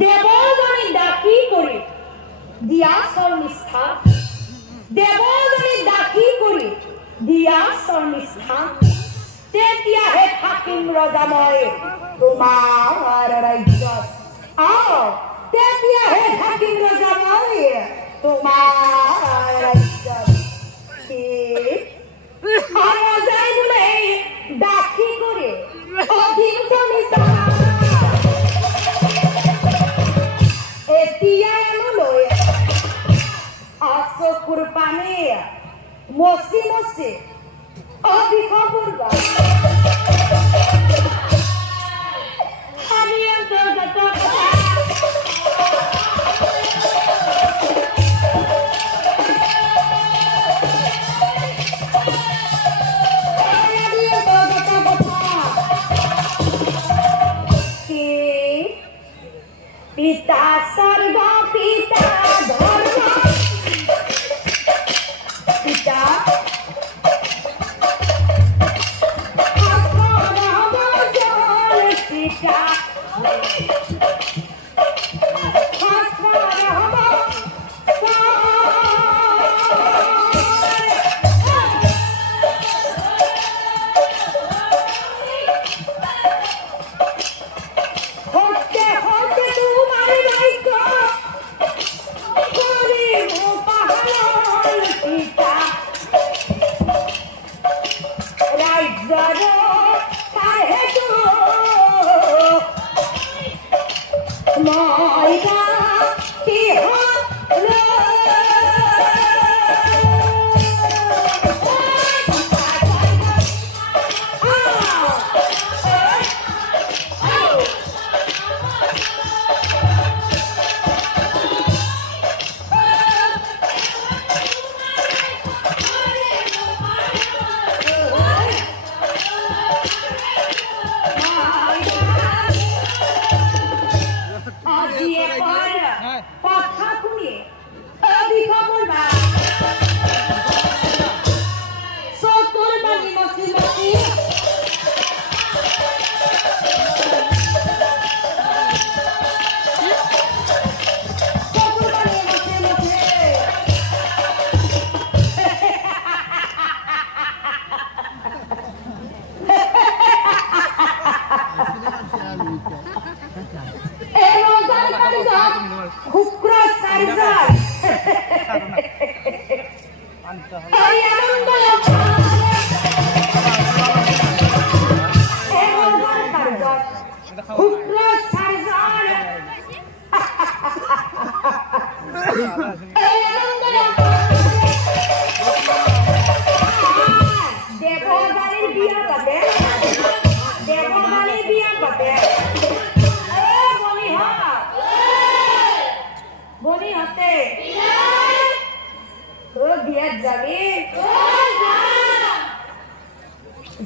দেৱজনী ডাকি কৰি দিয়া শৰ্মিষ্ঠা দিয়াছৰ নিষ্ঠা তেতিয়াহে থাকিম ৰজা মই তোমাৰ ৰাজ্যত তেতিয়াহে থাকিম ৰজা মই তোমাৰ ৰাজ্যত ৰজাই বোলে দাসী কৰে অধীন নিচা এতিয়া এমলৈ চকুৰ পানী মচি মচি অভিষেক আমি অন্তৰ্গত পিতা স্বৰ্গ পিতা ধৰ্ম পিতা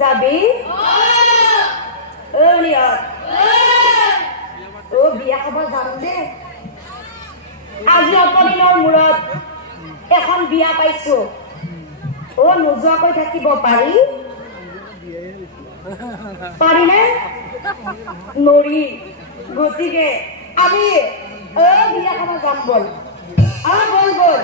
যাবি বিয়া খাব যাম দে আজি অতদিনৰ মূৰত এখন বিয়া পাইছো নোযোৱাকৈ থাকিব পাৰি পাৰিনে নৰি গতিকে আমি বিয়া খাব যাম বল বল বল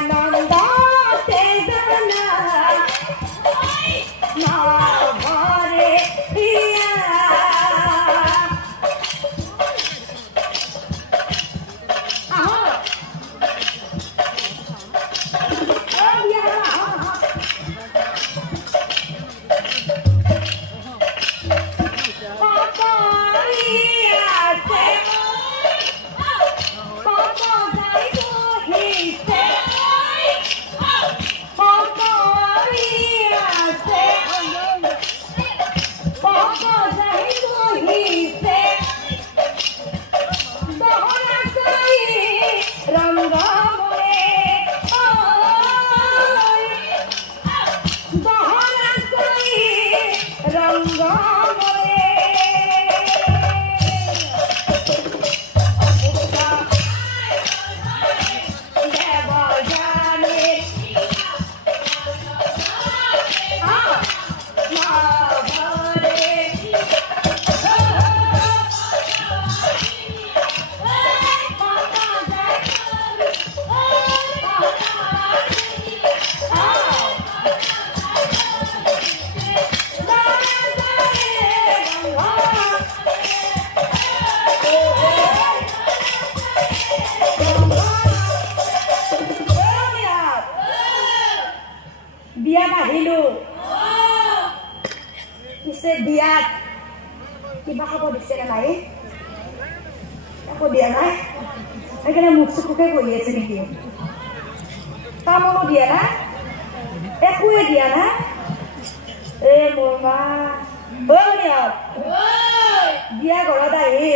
Nanda, বিয়া বাঢ়িলো পিছে বিয়াত কিবা খাব দিছে নে নাই একো দিয়া নাই সেইকাৰণে মুখ চুকুকে বহি আছে নেকি তামোলো দিয়া না একোৱে দিয়া না এ মোৰ মা বিয়া ঘৰত আহি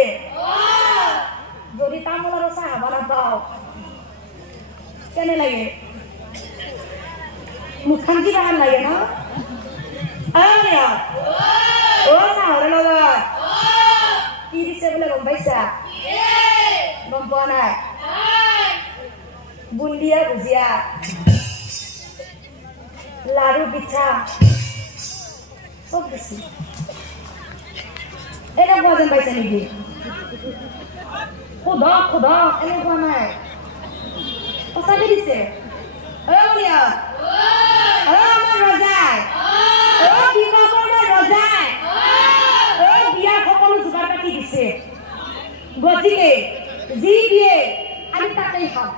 যদি তামোল আৰু চাহ খাব নাপাওঁ কেনে লাগে মুখখন কিবা ভাল লাগে ন চাহৰ লগত কি দিছে বোলে গম পাইছা গম পোৱা নাই বুন্দিয়া ভুজিয়া লাড়ু পিঠা চব দিছে এনেকুৱা যেন পাইছে নেকি সোধক সোধক এনেকুৱা নাই সঁচাকে দিছে আমাৰ ৰজাই কি খবৰ ৰজাই বিয়া সকলো যোগাৰ পাতি দিছে গতিকে যি দিয়ে আমি তাকেই খাম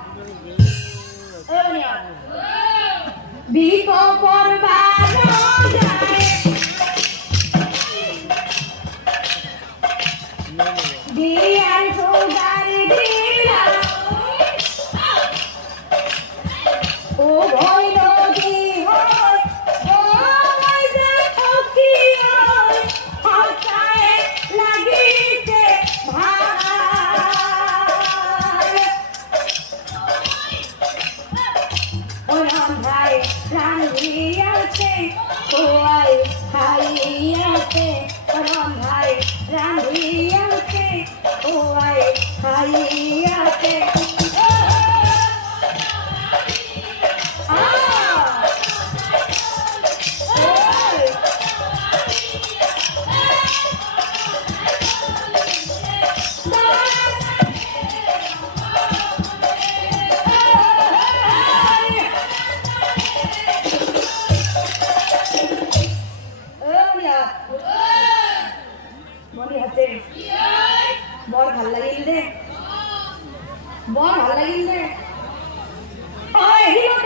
বৰ ভাল লাগিল দে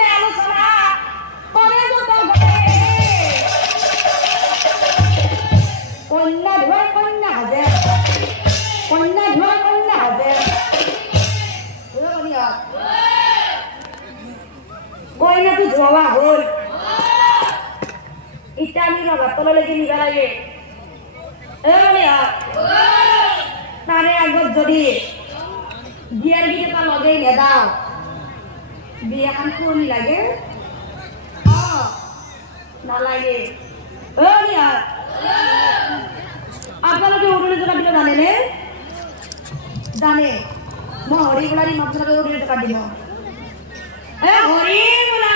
আলোচনা কন্যা ধোৱা কন্যা হাজে কইনাটো ধোৱা হ'ল এতিয়া আমি ৰভাৰ তললৈকে নিব লাগে তাৰে আগত যদি বিয়াৰ গীত লগাই নেদাও বিয়াখন শুৱনি লাগে নালাগে আপোনালোকে উৰুলি টকা দিব জানেনে জানে মই হৰি বোলা দিম আপোনালোকে উৰুলি টকা দিব হৰি বোলা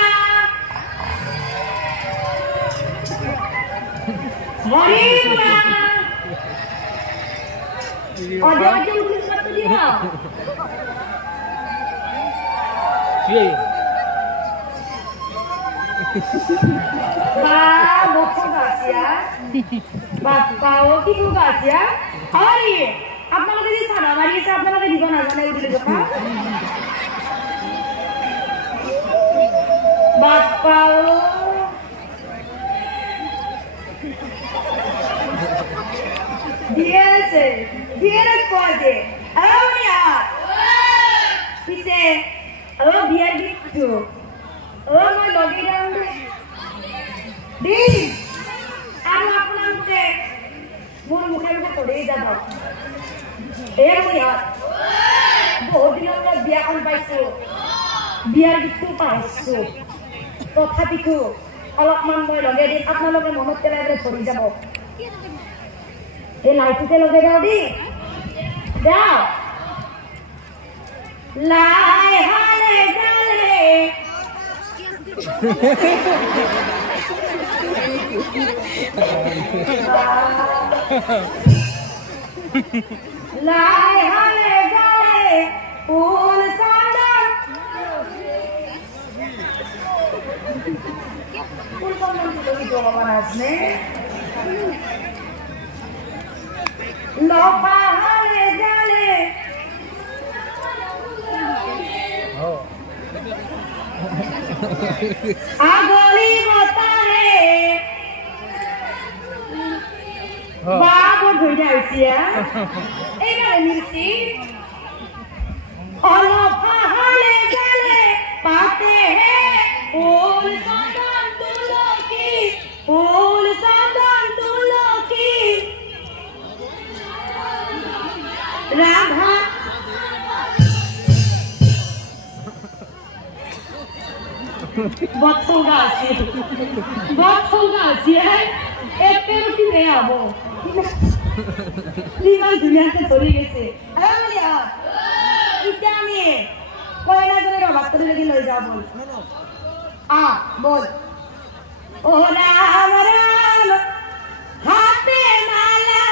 আপোনালোকে যি চানা মাৰি আছে আপোনালোকে দিব নাজানে উঠিলে কথা বাপ্পাও দিয়েছে দিয়ে কয়ে পিছে বিয়াৰ গীতটো মই লগাই যাওঁ দিম আৰু আপোনালোকে মোৰ মুখে মুখে কৰি যাব বহুত দিনৰ মূৰত বিয়াখন পাইছো বিয়াৰ গীতটো পাইছো তথাপিতো অলপমান মই লগাই দিম আপোনালোকে মনত পেলাই ধৰি যাব এই লাইটটোতে লগাই যাওঁ দেই যাওঁ লাই হালে জালে লাই হালে জালে ফুল চন্দন ফুল চন্দন কি ভগবান আছে লোপা হালে জালে আগলি মতা বাবু ধরে আইছি এইবারে মিলছি অলফাহালে গেলে পাতে ফুল সাদন তুলকি ফুল সাদন তুলকি রাধা बहुत होगा है एक पेड़ की ले आवो लीमान दुनिया से थोड़ी कैसे अरे लिया क्या नहीं कोई ना कोई बात करने लगी ले जाओ बोल बोल ओ राम राम हाथे माला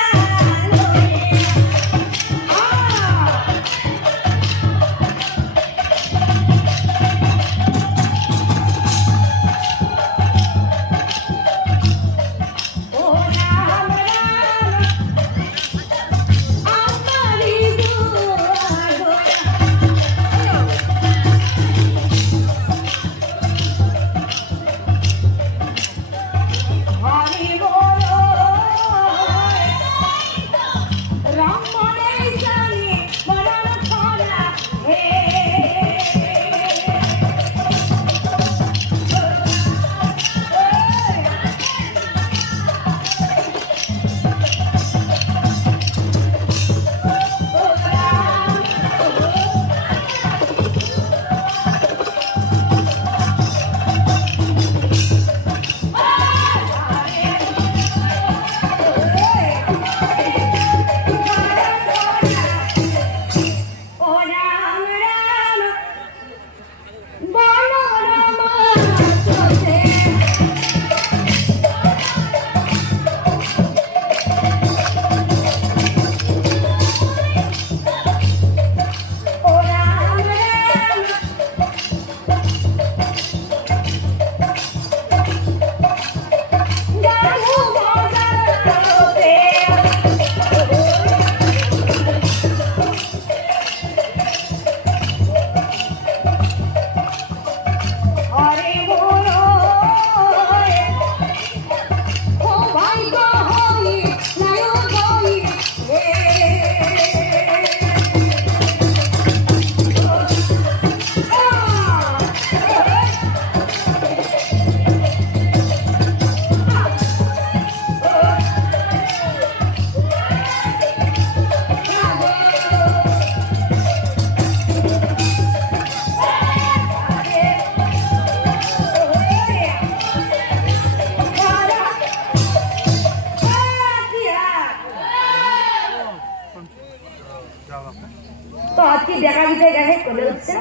तो आज की দেখা গিতে গেছে চলে যাচ্ছে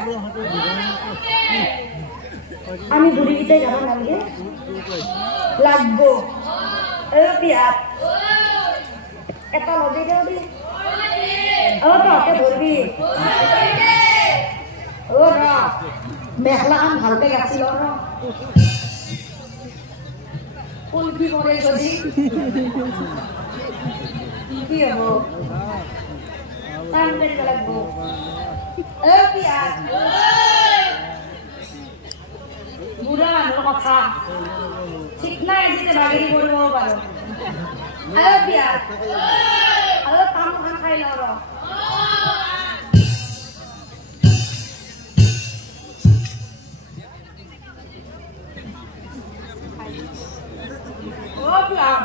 আমি ঘুরি গিতে যাব নামগে লাগবো এ পিয়া এটা নদী নদী ও তো আপনি বলবি ও না মেখলা আম ভালকে গাছিল না ফুলকি পরে যদি কি হবো Tangan lagu, piat, bulan lokha, cikna ini terbagi di bawah baru, piat, tamu kan kaya loro, piat.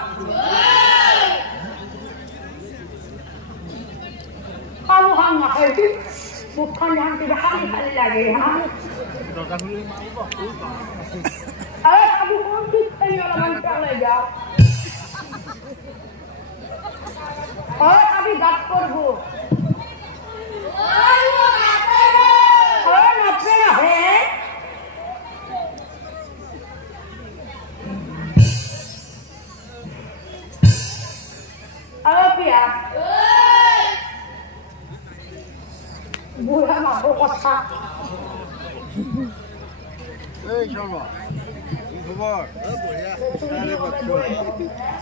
Kamu hanya itu bukan yang tidak hari-hari lagi, kamu untuk penyelaman kerja. Kami gat korbo. Nape nape? Pia. Bulan aku kosak. Hey, Shalwa. Ini khabar? Boleh ya.